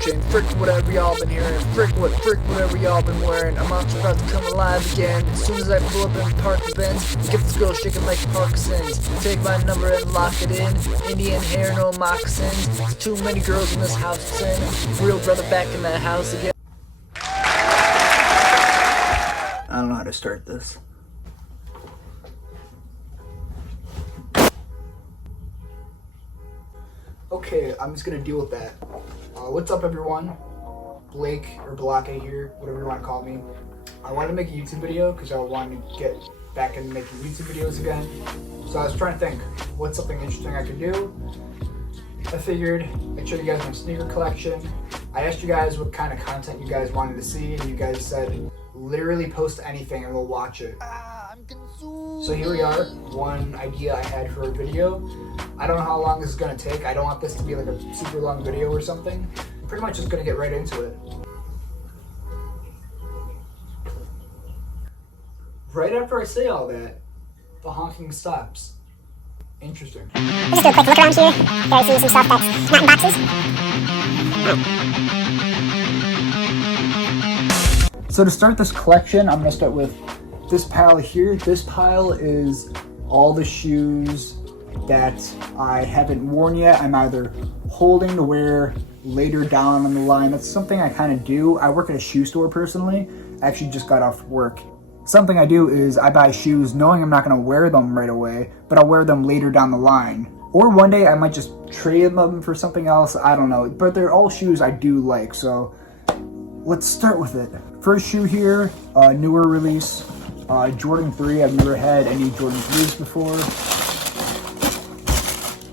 collection. Frick whatever y'all been hearing. Frick whatever y'all been wearing. I'm about to come alive again. As soon as I pull up and park the Benz, get this girl shaking like Parkinson's. Take my number and lock it in. Indian hair, no moccasins. There's too many girls in this house, sin. Real brother back in that house again. I don't know how to start this. Okay, I'm just gonna deal with that. What's up, everyone? Blake or Balake here, whatever you want to call me. I wanted to make a YouTube video because I wanted to get back into making YouTube videos again. So I was trying to think, what's something interesting I could do? I figured I'd show you guys my sneaker collection. I asked you guys what kind of content you guys wanted to see, and you guys said, literally post anything and we'll watch it. So here we are, one idea I had for a video. I don't know how long this is gonna take. I don't want this to be like a super long video or something. Pretty much just gonna get right into it. Right after I say all that, the honking stops. Interesting. Let's just do a quick look around here. Guys, see some stuff that's not in boxes. So to start this collection, I'm gonna start with this pile here. This pile is all the shoes that I haven't worn yet. I'm either holding to wear later down on the line. That's something I kind of do. I work at a shoe store personally. I actually just got off work. Something I do is I buy shoes knowing I'm not going to wear them right away, but I'll wear them later down the line. Or one day I might just trade them for something else. I don't know. But they're all shoes I do like, so let's start with it. First shoe here, newer release. Jordan 3. I've never had any Jordan 3s before.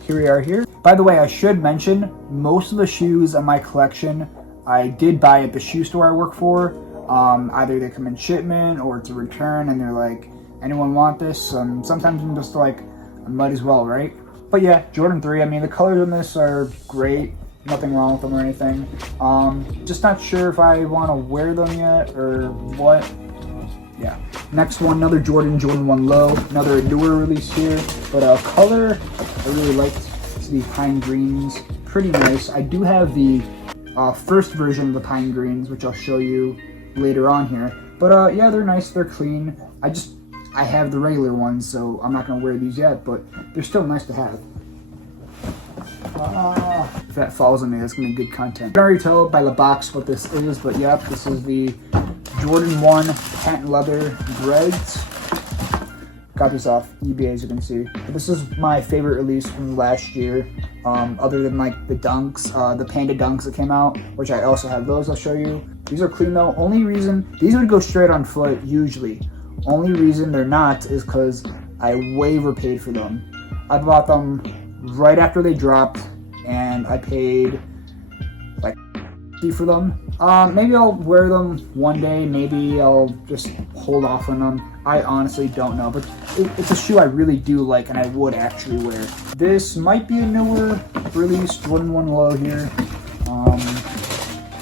Here we are here. By the way, I should mention, most of the shoes in my collection I did buy at the shoe store I work for. Either they come in shipment or it's a return and they're like, anyone want this? Sometimes I'm just like, I might as well, right? But yeah, Jordan 3, I mean, the colors on this are great. Nothing wrong with them or anything. Just not sure if I want to wear them yet or what. Yeah. Next one, another Jordan 1 Low. Another newer release here. But color, I really liked. It's the pine greens. Pretty nice. I do have the first version of the pine greens, which I'll show you later on here. But yeah, they're nice. They're clean. I have the regular ones, so I'm not going to wear these yet, but they're still nice to have. If that falls on me, that's going to be good content. You can already tell by the box what this is, but yep, this is the Jordan 1 patent leather Grails. Got this off eBay, as you can see. But this is my favorite release from last year, other than like the dunks, the panda dunks that came out, which I also have those I'll show you. These are clean though. Only reason, these would go straight on foot usually. Only reason they're not is because I way overpaid for them. I bought them right after they dropped and I paid like for them. Maybe I'll wear them one day, maybe I'll just hold off on them. I honestly don't know, but it's a shoe I really do like and I would actually wear. This might be a newer release, Jordan 1 Low here.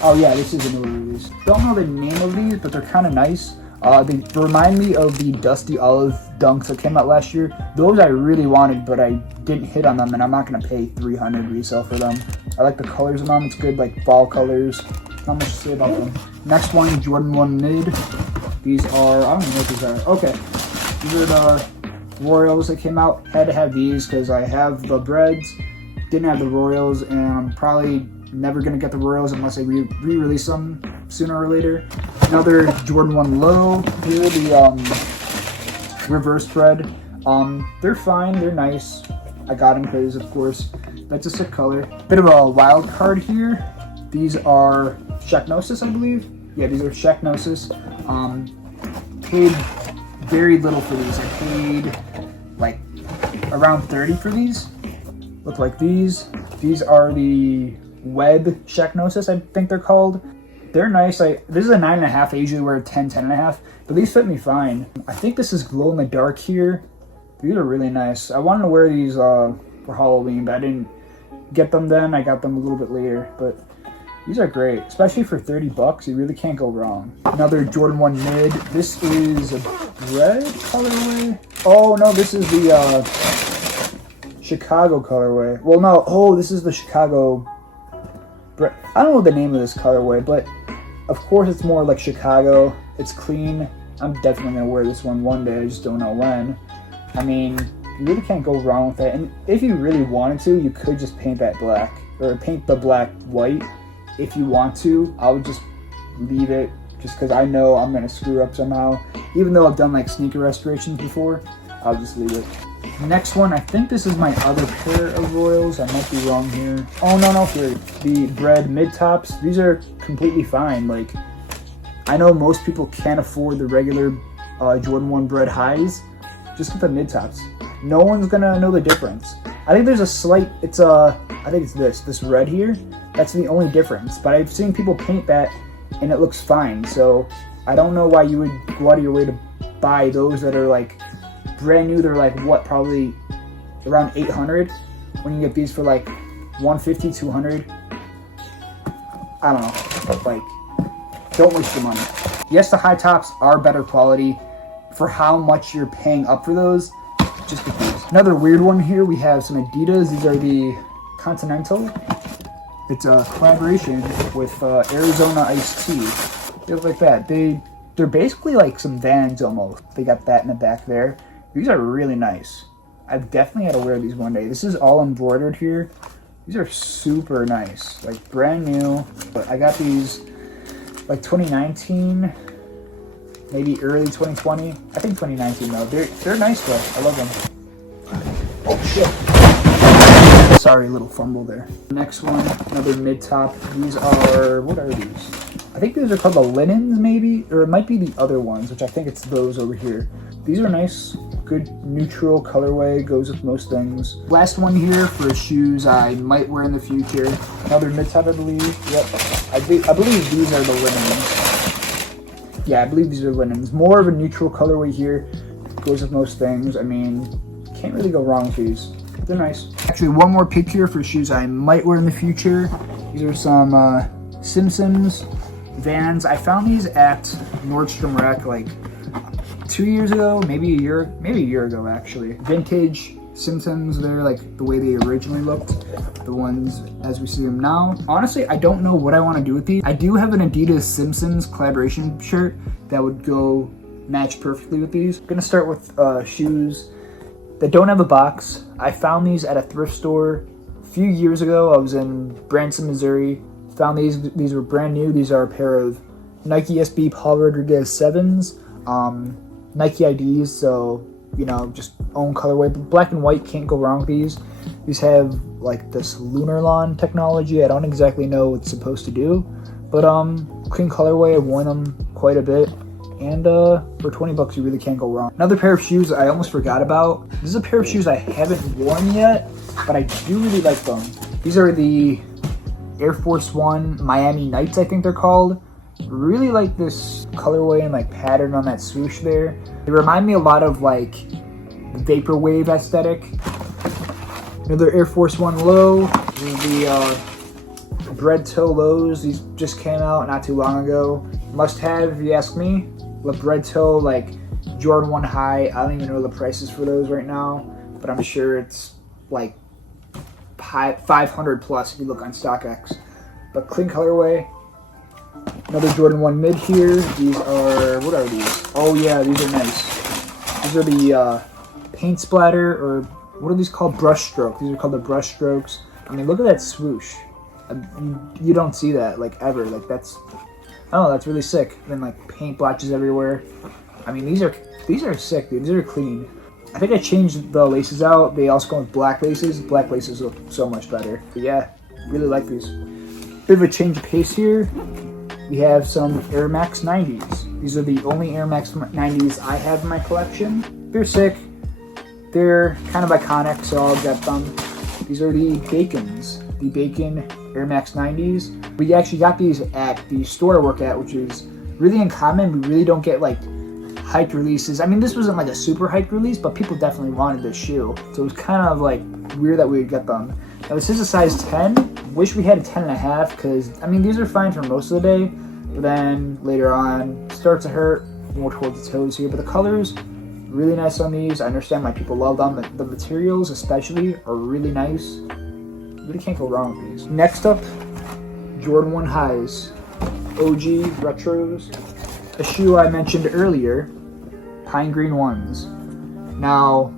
Oh yeah, this is a newer release. Don't know the name of these, but they're kind of nice. They remind me of the Dusty Olive dunks that came out last year. Those I really wanted, but I didn't hit on them, and I'm not going to pay $300 resale for them. I like the colors of them. It's good, like fall colors. Not much to say about them. Next one, Jordan 1 Mid. These are, I don't even know what these are. Okay, these are the Royals that came out. Had to have these because I have the Breads. Didn't have the Royals, and I'm probably never going to get the Royals unless I re-release them sooner or later. Another Jordan 1 Low. Here are the reverse thread. They're fine, they're nice. I got them because, of course, that's a sick color. Bit of a wild card here. These are Shaqnosis, I believe. Yeah, these are Shaqnosis. Paid very little for these. I paid like around 30 for these. Look like these. These are the Web Shaqnosis, I think they're called. They're nice. This is a 9.5. I usually wear 10, 10.5, but these fit me fine. I think this is glow in the dark here. These are really nice. I wanted to wear these for Halloween, but I didn't get them then. I got them a little bit later, but these are great, especially for $30. You really can't go wrong. Another Jordan 1 Mid. This is a red colorway. Oh no, this is the Chicago colorway. Well, no. Oh, this is the Chicago. I don't know the name of this colorway, but of course it's more like Chicago. It's clean. I'm definitely gonna wear this one day. I just don't know when. I mean, you really can't go wrong with it. And if you really wanted to, you could just paint that black, or paint the black white. If you want to, I would just leave it, just because I know I'm gonna screw up somehow. Even though I've done like sneaker restorations before, I'll just leave it. Next one, I think this is my other pair of Royals. I might be wrong here. Oh no, here, the Bread mid tops. These are completely fine. Like, I know most people can't afford the regular Jordan 1 Bread highs. Just get the mid tops. No one's gonna know the difference. I think there's a slight, I think it's this red here. That's the only difference. But I've seen people paint that and it looks fine. So I don't know why you would go out of your way to buy those that are like brand new. They're like what, probably around 800 when you get these for like 150, 200. I don't know, like, don't waste your money. Yes, the high tops are better quality for how much you're paying up for those. Just get these. Another weird one here, we have some Adidas. These are the Continental. It's a collaboration with Arizona Iced Tea. They look like that. They're basically like some Vans almost. They got that in the back there. These are really nice. I've definitely had to wear these one day. This is all embroidered here. These are super nice, like brand new. But I got these like 2019, maybe early 2020. I think 2019 though. They're nice though. I love them. Oh shit. Sorry, little fumble there. Next one, another mid top. These are, what are these? I think these are called the linens maybe, or it might be the other ones, which I think it's those over here. These are nice, good neutral colorway, goes with most things. Last one here for shoes I might wear in the future. Another mid top, I believe. Yep, I believe these are the linens. Yeah, I believe these are linens. More of a neutral colorway here, goes with most things. I mean, can't really go wrong with these. They're nice. Actually, one more pick here for shoes I might wear in the future. These are some Simpsons Vans. I found these at Nordstrom Rack like 2 years ago, maybe a year ago actually. Vintage Simpsons. They're like the way they originally looked, the ones as we see them now. Honestly, I don't know what I want to do with these. I do have an Adidas Simpsons collaboration shirt that would go match perfectly with these. I'm gonna start with shoes that don't have a box. I found these at a thrift store a few years ago. I was in Branson, Missouri. Found these. These were brand new. These are a pair of Nike SB Paul Rodriguez 7s. Nike IDs, so, you know, just own colorway. But black and white, can't go wrong with these. These have like this lunar lawn technology. I don't exactly know what it's supposed to do, but clean colorway. I've worn them quite a bit. And for 20 bucks, you really can't go wrong. Another pair of shoes I almost forgot about. This is a pair of shoes I haven't worn yet, but I do really like them. These are the Air Force One Miami Nights, I think they're called. Really like this colorway and like pattern on that swoosh there. They remind me a lot of like vaporwave aesthetic. Another Air Force One low. These are the Bread Toe lows. These just came out not too long ago. Must have, if you ask me. The Bread Toe, like Jordan 1 high. I don't even know the prices for those right now, but I'm sure it's like 500 plus if you look on StockX. But clean colorway. Another Jordan 1 mid here. These are, what are these? Oh yeah, these are nice. These are the paint splatter, or what are these called? Brush stroke. These are called the brush strokes. I mean, look at that swoosh. You don't see that like ever. Like that's, oh, that's really sick. And then like paint blotches everywhere. I mean, these are sick, dude. These are clean. I think I changed the laces out. They also go with black laces. Black laces look so much better. But yeah, really like these. Bit of a change of pace here. We have some Air Max 90s. These are the only Air Max 90s I have in my collection. They're sick. They're kind of iconic, so I'll get them. These are the Bacons. The Bacon Air Max 90s. We actually got these at the store I work at, which is really uncommon. We really don't get like hyped releases. I mean, this wasn't like a super hyped release, but people definitely wanted this shoe. So it was kind of like weird that we would get them. Now this is a size 10. Wish we had a 10.5, because I mean, these are fine for most of the day, but then later on starts to hurt more towards the toes here. But the colors, really nice on these. I understand why people love them. The materials especially are really nice. Really can't go wrong with these. Next up, Jordan 1 highs, OG retros. A shoe I mentioned earlier, Pine Green 1s. Now,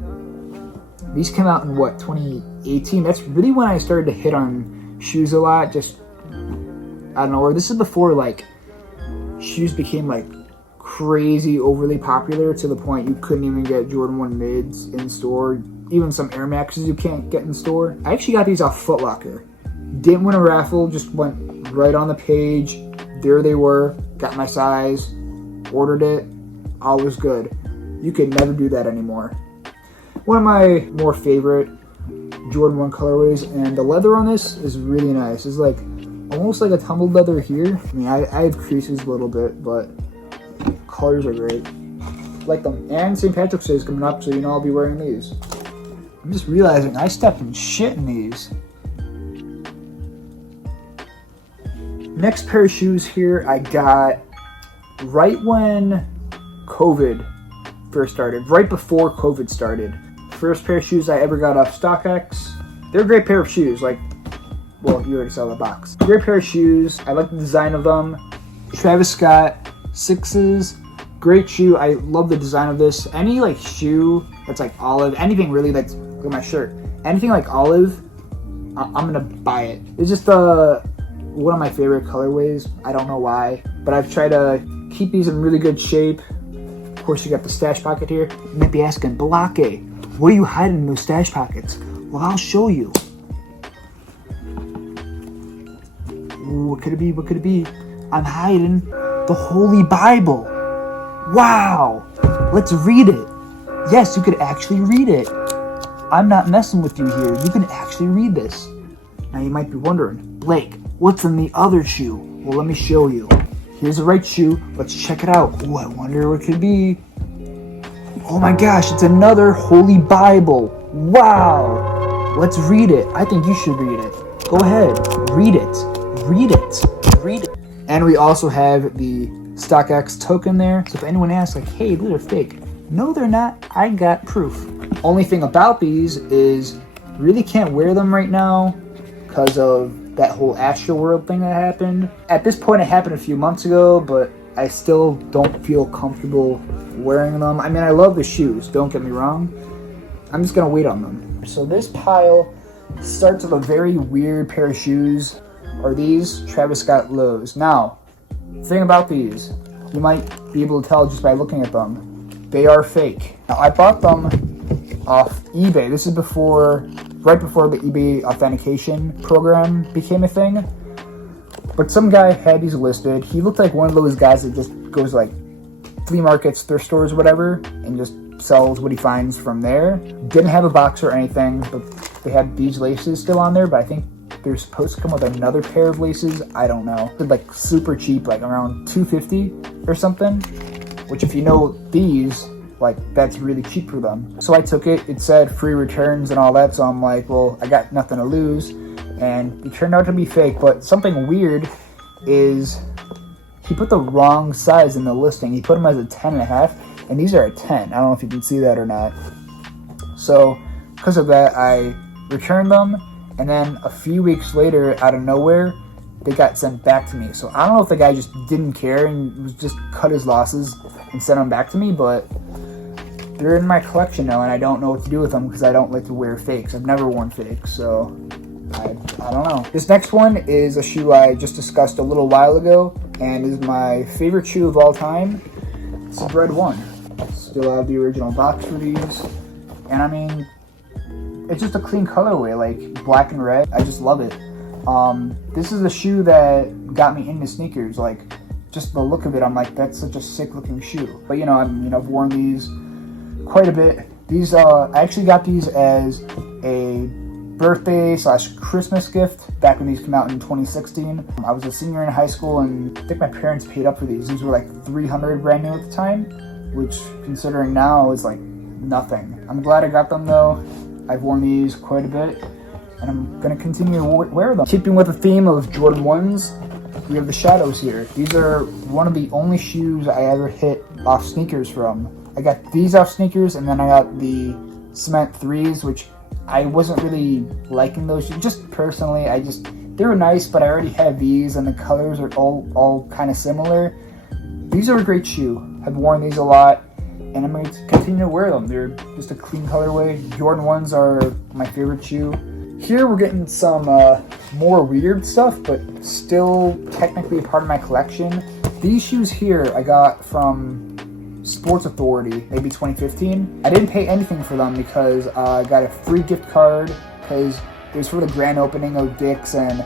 these came out in what, 2018? That's really when I started to hit on shoes a lot. Just, I don't know, or this is before like shoes became like crazy overly popular to the point you couldn't even get Jordan 1 mids in store. Even some Air Maxes you can't get in store. I actually got these off Foot Locker. Didn't win a raffle, just went right on the page. There they were, got my size, ordered it, all was good. You can never do that anymore. One of my more favorite Jordan 1 colorways, and the leather on this is really nice. It's like almost like a tumbled leather here. I mean, I have creases a little bit, but colors are great. Like them. And St. Patrick's Day is coming up, so you know I'll be wearing these. I'm just realizing I stepped in shit in these. Next pair of shoes here I got right when COVID first started, right before COVID started. First pair of shoes I ever got off StockX. They're a great pair of shoes, like, well, you already saw the box. Great pair of shoes, I like the design of them. Travis Scott 6s, great shoe, I love the design of this. Any like shoe that's like olive, anything really that's, look at my shirt, anything like olive, I'm gonna buy it. It's just one of my favorite colorways, I don't know why, but I've tried to keep these in really good shape. Of course, you got the stash pocket here. You might be asking, Balake, what are you hiding in those stash pockets? Well, I'll show you. Ooh, what could it be? What could it be? I'm hiding the Holy Bible. Wow. Let's read it. Yes, you could actually read it. I'm not messing with you here. You can actually read this. Now you might be wondering, Blake, what's in the other shoe? Well, let me show you. Here's the right shoe. Let's check it out. Ooh, I wonder what it could be. Oh my gosh, it's another Holy Bible. Wow. Let's read it. I think you should read it. Go ahead. Read it. Read it. Read it. And we also have the StockX token there. So if anyone asks, like, hey, these are fake. No, they're not. I got proof. Only thing about these is really can't wear them right now because of that whole Astroworld thing that happened. At this point, it happened a few months ago, but I still don't feel comfortable wearing them. I mean, I love the shoes, don't get me wrong. I'm just gonna wait on them. So this pile starts with a very weird pair of shoes, are these Travis Scott lows. Now, the thing about these, you might be able to tell just by looking at them, they are fake. Now, I bought them off eBay. This is right before the eBay authentication program became a thing. But some guy had these listed. He looked like one of those guys that just goes like flea markets, thrift stores, whatever, and just sells what he finds from there. Didn't have a box or anything, but they had these laces still on there, but I think they're supposed to come with another pair of laces. I don't know. They're like super cheap, like around $250 or something, which if you know these, like that's really cheap for them. So I took it. It said free returns and all that, so I'm like, well, I got nothing to lose. And it turned out to be fake, but something weird is he put the wrong size in the listing. He put them as a 10.5, and these are a 10. I don't know if you can see that or not. So because of that, I returned them, and then a few weeks later, out of nowhere, they got sent back to me. So I don't know if the guy just didn't care and was just cut his losses and sent them back to me, but they're in my collection now, and I don't know what to do with them because I don't like to wear fakes. I've never worn fakes, so I don't know. This next one is a shoe I just discussed a little while ago and is my favorite shoe of all time. It's a Red 1. Still have the original box for these. And I mean, it's just a clean colorway, like black and red. I just love it. This is a shoe that got me into sneakers. Like, just the look of it, I'm like, that's such a sick looking shoe. But you know, I've worn these quite a bit. These, I actually got these as a birthday / Christmas gift back when these came out in 2016. I was a senior in high school, and I think my parents paid up for these. These were like $300 brand new at the time, which considering now is like nothing. I'm glad I got them though. I've worn these quite a bit, and I'm gonna continue to wear them. Keeping with the theme of Jordan 1s, we have the Shadows here. These are one of the only shoes I ever hit off sneakers from. I got these off sneakers, and then I got the Cement 3s, which I wasn't really liking those. Just personally, I just They were nice, but I already have these, and the colors are all kind of similar. These are a great shoe. I've worn these a lot, and I'm going to continue to wear them. They're just a clean colorway. Jordan 1s are my favorite shoe. Here we're getting some more weird stuff, but still technically a part of my collection. These shoes here I got from Sports Authority, maybe 2015. I didn't pay anything for them because I got a free gift card because it was for the grand opening of Dick's, and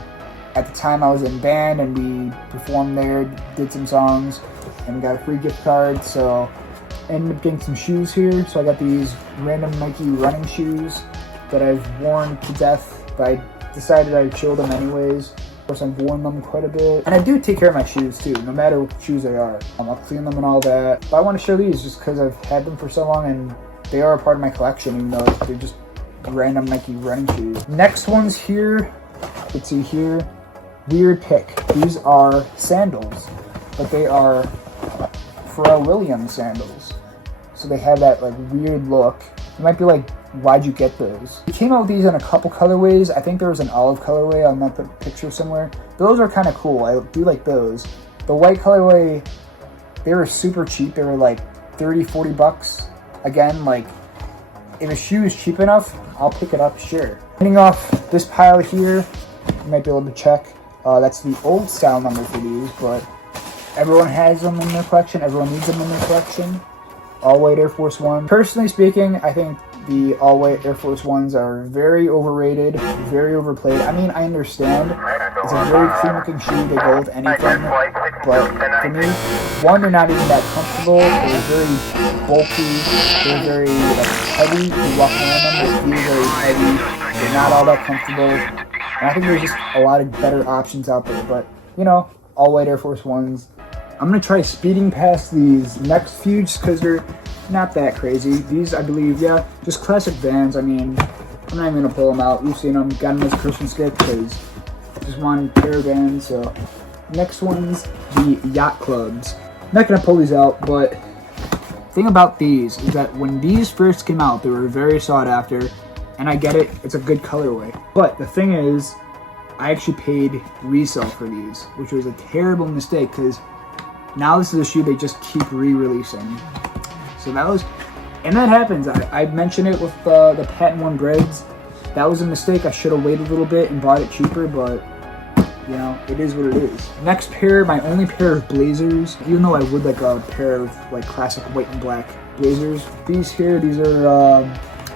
at the time I was in band and we performed there, did some songs, and we got a free gift card, so I ended up getting some shoes here. So I got these random Nike running shoes that I've worn to death, but I decided I'd show them anyways. Of course, I've worn them quite a bit, and I do take care of my shoes too, no matter what shoes they are. I'll clean them and all that, but I want to show these just because I've had them for so long and they are a part of my collection, even though they're just random Nike running shoes. Next ones here, let's see here, weird pick. These are sandals, but they are Pharrell Williams sandals, so they have that like weird look. You might be like, why'd you get those? We came out with these in a couple colorways. I think there was an olive colorway on that picture somewhere. Those are kind of cool. I do like those. The white colorway, they were super cheap. They were like 30-40 bucks. Again, like, if a shoe is cheap enough, I'll pick it up, sure. Ending off this pile here, you might be able to check. That's the old style number for these, but everyone has them in their collection. Everyone needs them in their collection. All-white Air Force One. Personally speaking, I think the all-white Air Force Ones are very overrated, very overplayed. I mean, I understand. It's a very clean-looking shoe. They go with anything. But for me, one, they're not even that comfortable. They're very bulky. They're very heavy. You walk around them, they feel very heavy. They're not all that comfortable. And I think there's just a lot of better options out there. But, you know, all-white Air Force Ones. I'm going to try speeding past these next few just because they're not that crazy. These, I believe, yeah, just classic Vans. I mean, I'm not even going to pull them out. You've seen them. Got them as a Christmas gift because just one pair of Vans. So, next one's the Yacht Clubs. I'm not going to pull these out, but the thing about these is that when these first came out, they were very sought after. And I get it. It's a good colorway. But the thing is, I actually paid resale for these, which was a terrible mistake because now this is a shoe they just keep re-releasing. So that was, and that happens. I mentioned it with the Patent 1 Breads. That was a mistake. I should have waited a little bit and bought it cheaper, but you know, it is what it is. Next pair, my only pair of Blazers, even though I would like a pair of like classic white and black Blazers. These here, these are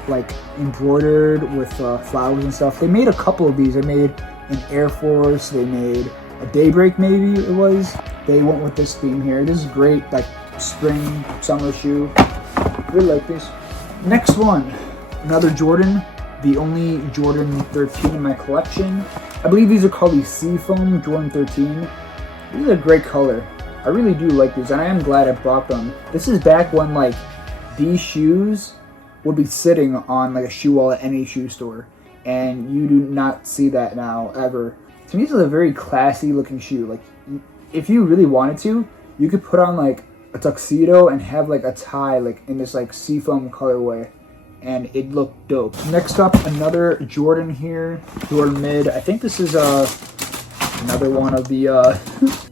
like embroidered with flowers and stuff. They made a couple of these. They made an Air Force. They made a Daybreak, maybe it was. They went with this theme here. This is great, like spring, summer shoe. Really like this. Next one, another Jordan. The only Jordan 13 in my collection. I believe these are called the Seafoam Jordan 13. These are a great color. I really do like these, and I am glad I bought them. This is back when like these shoes would be sitting on like a shoe wall at any shoe store, and you do not see that now ever. To me, this is a very classy looking shoe. Like, if you really wanted to, you could put on like a tuxedo and have like a tie like in this like seafoam colorway, and it looked dope. Next up, another Jordan here, Jordan Mid. I think this is another one of the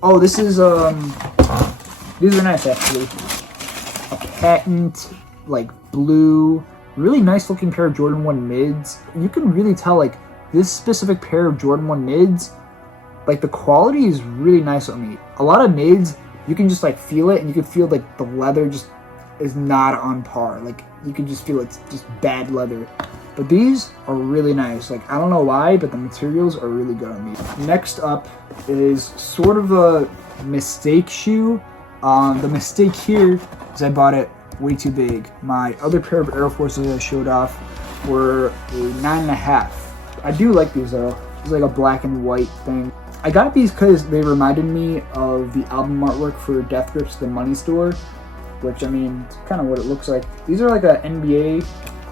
oh, this is these are nice actually. A patent like blue, really nice looking pair of Jordan 1 Mids. You can really tell like this specific pair of Jordan 1 Mids, like the quality is really nice on me. A lot of mids, you can just like feel it, and you can feel like the leather just is not on par. Like you can just feel it's just bad leather. But these are really nice. Like I don't know why, but the materials are really good on these. Next up is sort of a mistake shoe. The mistake here is I bought it way too big. My other pair of Air Forces I showed off were a 9.5. I do like these though. It's like a black and white thing. I got these because they reminded me of the album artwork for Death Grips, the Money Store, which I mean, it's kind of what it looks like. These are like a NBA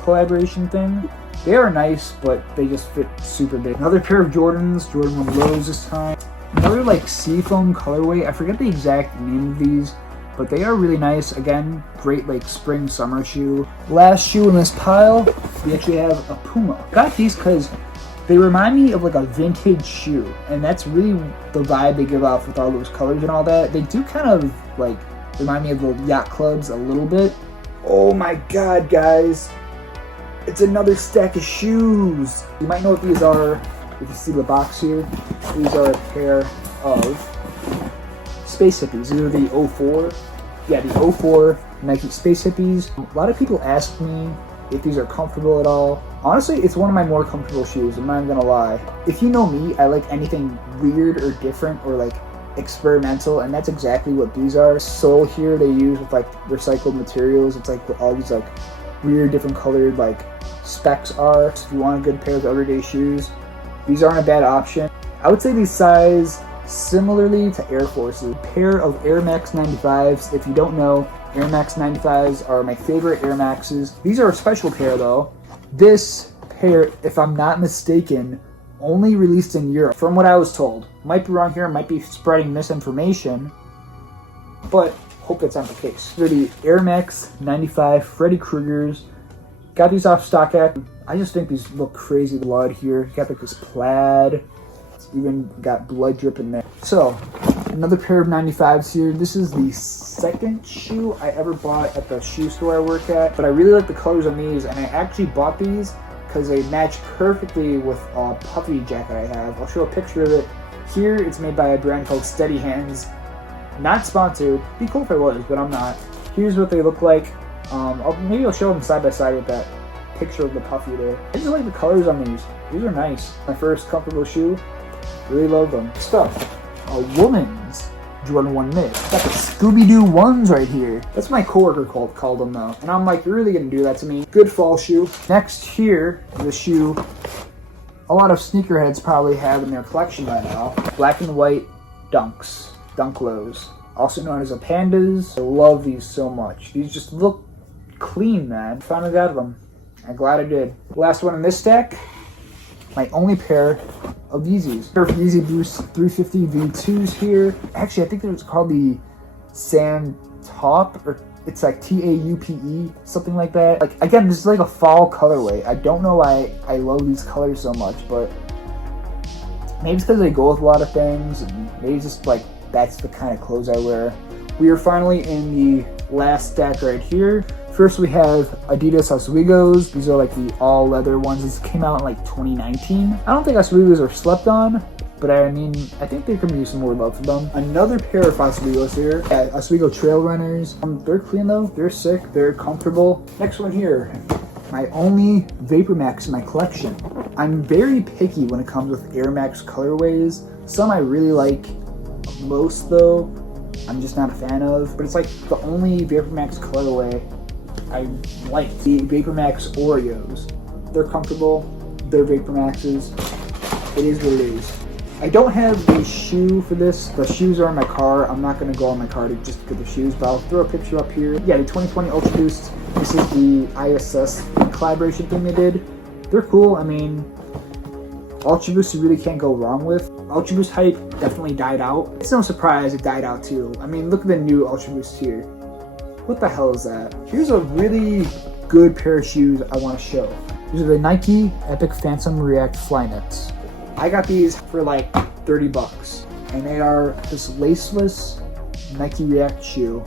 collaboration thing. They are nice, but they just fit super big. Another pair of Jordans, Jordan 1 Lows this time. Another like seafoam colorway. I forget the exact name of these, but they are really nice. Again, great like spring, summer shoe. Last shoe in this pile, we actually have a Puma. Got these because They remind me of like a vintage shoe, and that's really the vibe they give off with all those colors and all that. They do kind of like remind me of the yacht clubs a little bit. Oh my god, guys, it's another stack of shoes. You might know what these are if you see the box here. These are a pair of Space Hippies. These are the 04. Yeah, the 04 Nike Space Hippies. A lot of people ask me if these are comfortable at all. Honestly, it's one of my more comfortable shoes, I'm not even gonna lie. If you know me, I like anything weird or different or like experimental, and that's exactly what these are. Sole here they use with like recycled materials. It's like all these like weird different colored like specs are. So if you want a good pair of everyday shoes, these aren't a bad option. I would say these size similarly to Air Forces. A pair of Air Max 95s. If you don't know, Air Max 95s are my favorite Air Maxes. These are a special pair though. This pair, if I'm not mistaken, only released in Europe, from what I was told. Might be wrong here, might be spreading misinformation, but hope that's not the case. They're the Air Max 95 Freddy Kruegers. Got these off StockX. I just think these look crazy. Blood here. Got like this plaid. It's even got blood dripping there. So, another pair of 95s here. This is the second shoe I ever bought at the shoe store I work at, but I really like the colors on these, and I actually bought these because they match perfectly with a puffy jacket I have. I'll show a picture of it here. It's made by a brand called Steady Hands. Not sponsored. Be cool if I was, but I'm not. Here's what they look like. Maybe I'll show them side by side with that picture of the puffy there. I just like the colors on these. These are nice. My first comfortable shoe. Really love them. Stuff. A woman's Jordan 1 Mid. Got the Scooby-Doo ones right here. That's what my coworker called them though. And I'm like, you're really gonna do that to me? Good fall shoe. Next here is a shoe a lot of sneakerheads probably have in their collection by now. Black and white Dunks. Dunk lows. Also known as a Pandas. I love these so much. These just look clean, man. Finally got them. I'm glad I did. Last one in this stack. My only pair of Yeezys. Pair of Yeezy Boost 350 V2s here. Actually, I think it's called the Sand Top, or it's like Taupe, something like that. Like, again, this is like a fall colorway. I don't know why I love these colors so much, but maybe it's because they go with a lot of things, and maybe it's just like that's the kind of clothes I wear. We are finally in the last stack right here. First we have Adidas Oswegos. These are like the all leather ones. These came out in like 2019. I don't think Oswegos are slept on, but I mean, I think there can be some more love for them. Another pair of Oswegos here. Oswego Trail Runners. They're clean though. They're sick. They're comfortable. Next one here. My only Vapor Max in my collection. I'm very picky when it comes with Air Max colorways. Some I really like. Most though, I'm just not a fan of. But it's like the only Vapor Max colorway I like. The Vapor Max Oreos. They're comfortable. They're Vapor Maxes. It is what it is. I don't have the shoe for this. The shoes are in my car. I'm not going to go on my car to just get the shoes, but I'll throw a picture up here. Yeah, the 2020 Ultra Boost. This is the ISS collaboration thing they did. They're cool. I mean, Ultra Boost you really can't go wrong with. Ultra Boost hype definitely died out. It's no surprise it died out too. I mean, look at the new Ultra Boost here. What the hell is that? Here's a really good pair of shoes I want to show. These are the Nike Epic Phantom React Flyknits. I got these for like 30 bucks. And they are this laceless Nike React shoe.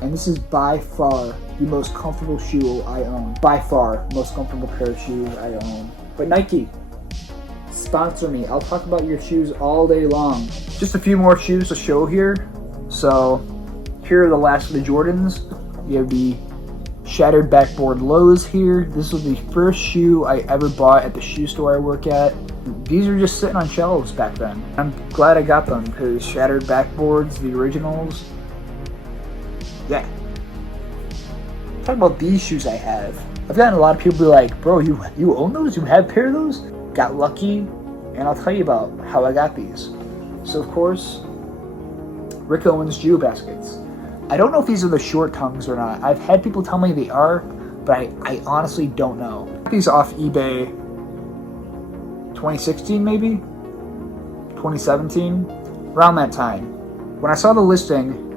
And this is by far the most comfortable shoe I own. By far, most comfortable pair of shoes I own. But Nike, sponsor me. I'll talk about your shoes all day long. Just a few more shoes to show here. So here are the last of the Jordans. You have the Shattered Backboard Lows here. This was the first shoe I ever bought at the shoe store I work at. These are just sitting on shelves back then. I'm glad I got them because Shattered Backboards, the originals. Yeah. Talk about these shoes I have. I've gotten a lot of people be like, bro, you own those? You have a pair of those? Got lucky, and I'll tell you about how I got these. So of course, Rick Owens Geo Baskets. I don't know if these are the short tongues or not. I've had people tell me they are, but I honestly don't know. I got these off eBay 2016 maybe? 2017? Around that time. When I saw the listing,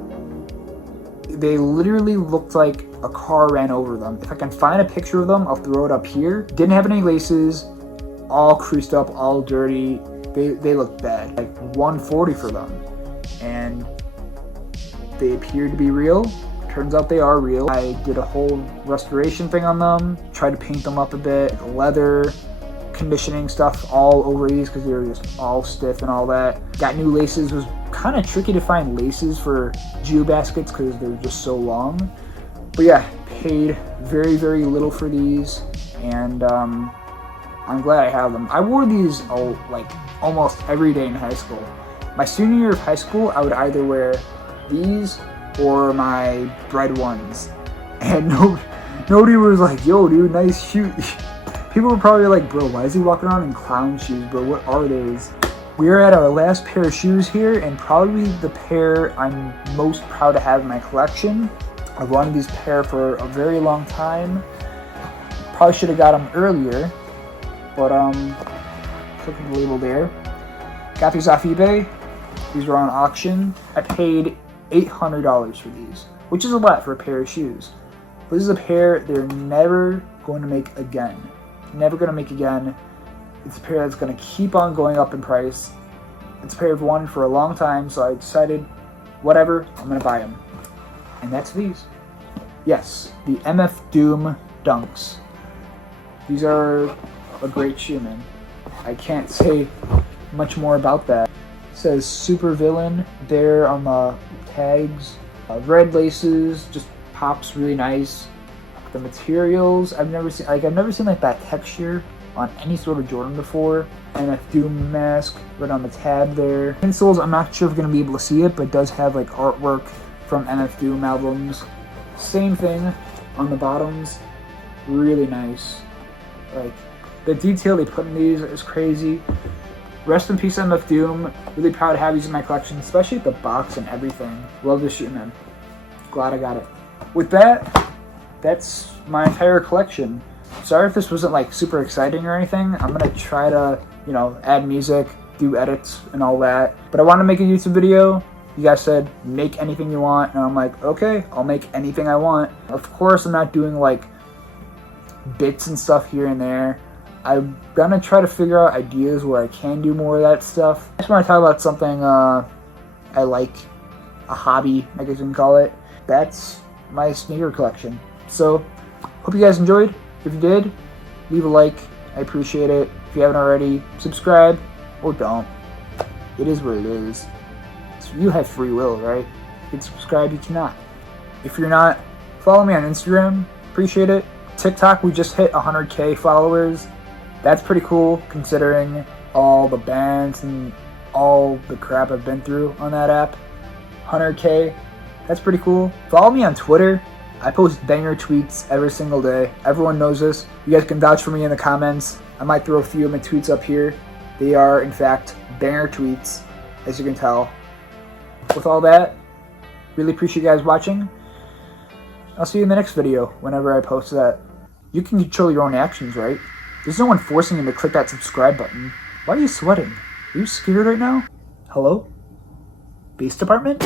they literally looked like a car ran over them. If I can find a picture of them, I'll throw it up here. Didn't have any laces. all creased up, all dirty. They look bad. Like $140 for them, and they appear to be real. Turns out they are real. I did a whole restoration thing on them, tried to paint them up a bit, leather, conditioning stuff all over these because they were just all stiff and all that. Got new laces. Was kind of tricky to find laces for geobaskets because they're just so long. But yeah, paid very, very little for these, and I'm glad I have them. I wore these like almost every day in high school. My senior year of high school, I would either wear these or my bread ones, and nobody was like, yo dude, nice shoe. People were probably like, bro, why is he walking around in clown shoes, bro? What are those? We are at our last pair of shoes here, and probably the pair I'm most proud to have in my collection. I've wanted these pair for a very long time. Probably should have got them earlier, but click the label there. Got these off eBay. These were on auction. I paid $800 for these, which is a lot for a pair of shoes. But this is a pair they're never going to make again. Never going to make again. It's a pair that's going to keep on going up in price. It's a pair I've wanted for a long time, so I decided, whatever, I'm going to buy them. And that's these. Yes, the MF Doom Dunks. These are a great shoe, man. I can't say much more about that. It says super villain there on the tags. Red laces, just pops really nice. The materials, I've never seen like that texture on any sort of Jordan before. MF Doom mask right on the tab there. Insoles, I'm not sure if you're gonna be able to see it, but it does have like artwork from MF Doom albums. Same thing on the bottoms. Really nice. Like the detail they put in these is crazy. Rest in peace, MF Doom. Really proud to have these in my collection, especially the box and everything. Love this shoe, man. Glad I got it. With that, that's my entire collection. Sorry if this wasn't like super exciting or anything. I'm gonna try to, add music, do edits and all that. But I want to make a YouTube video. You guys said make anything you want, and I'm like, okay, I'll make anything I want. Of course, I'm not doing like bits and stuff here and there. I'm gonna try to figure out ideas where I can do more of that stuff. I just want to talk about something I like, a hobby, I guess you can call it. That's my sneaker collection. So, hope you guys enjoyed. If you did, leave a like. I appreciate it. If you haven't already, subscribe or don't. It is what it is. So you have free will, right? You can subscribe, you cannot. If you're not, follow me on Instagram. Appreciate it. TikTok, we just hit 100K followers. That's pretty cool considering all the bans and all the crap I've been through on that app. 100K, that's pretty cool. Follow me on Twitter. I post banger tweets every single day. Everyone knows this. You guys can vouch for me in the comments. I might throw a few of my tweets up here. They are, in fact, banger tweets, as you can tell. With all that, really appreciate you guys watching. I'll see you in the next video whenever I post that. You can control your own actions, right? There's no one forcing you to click that subscribe button. Why are you sweating? Are you scared right now? Hello? Base department?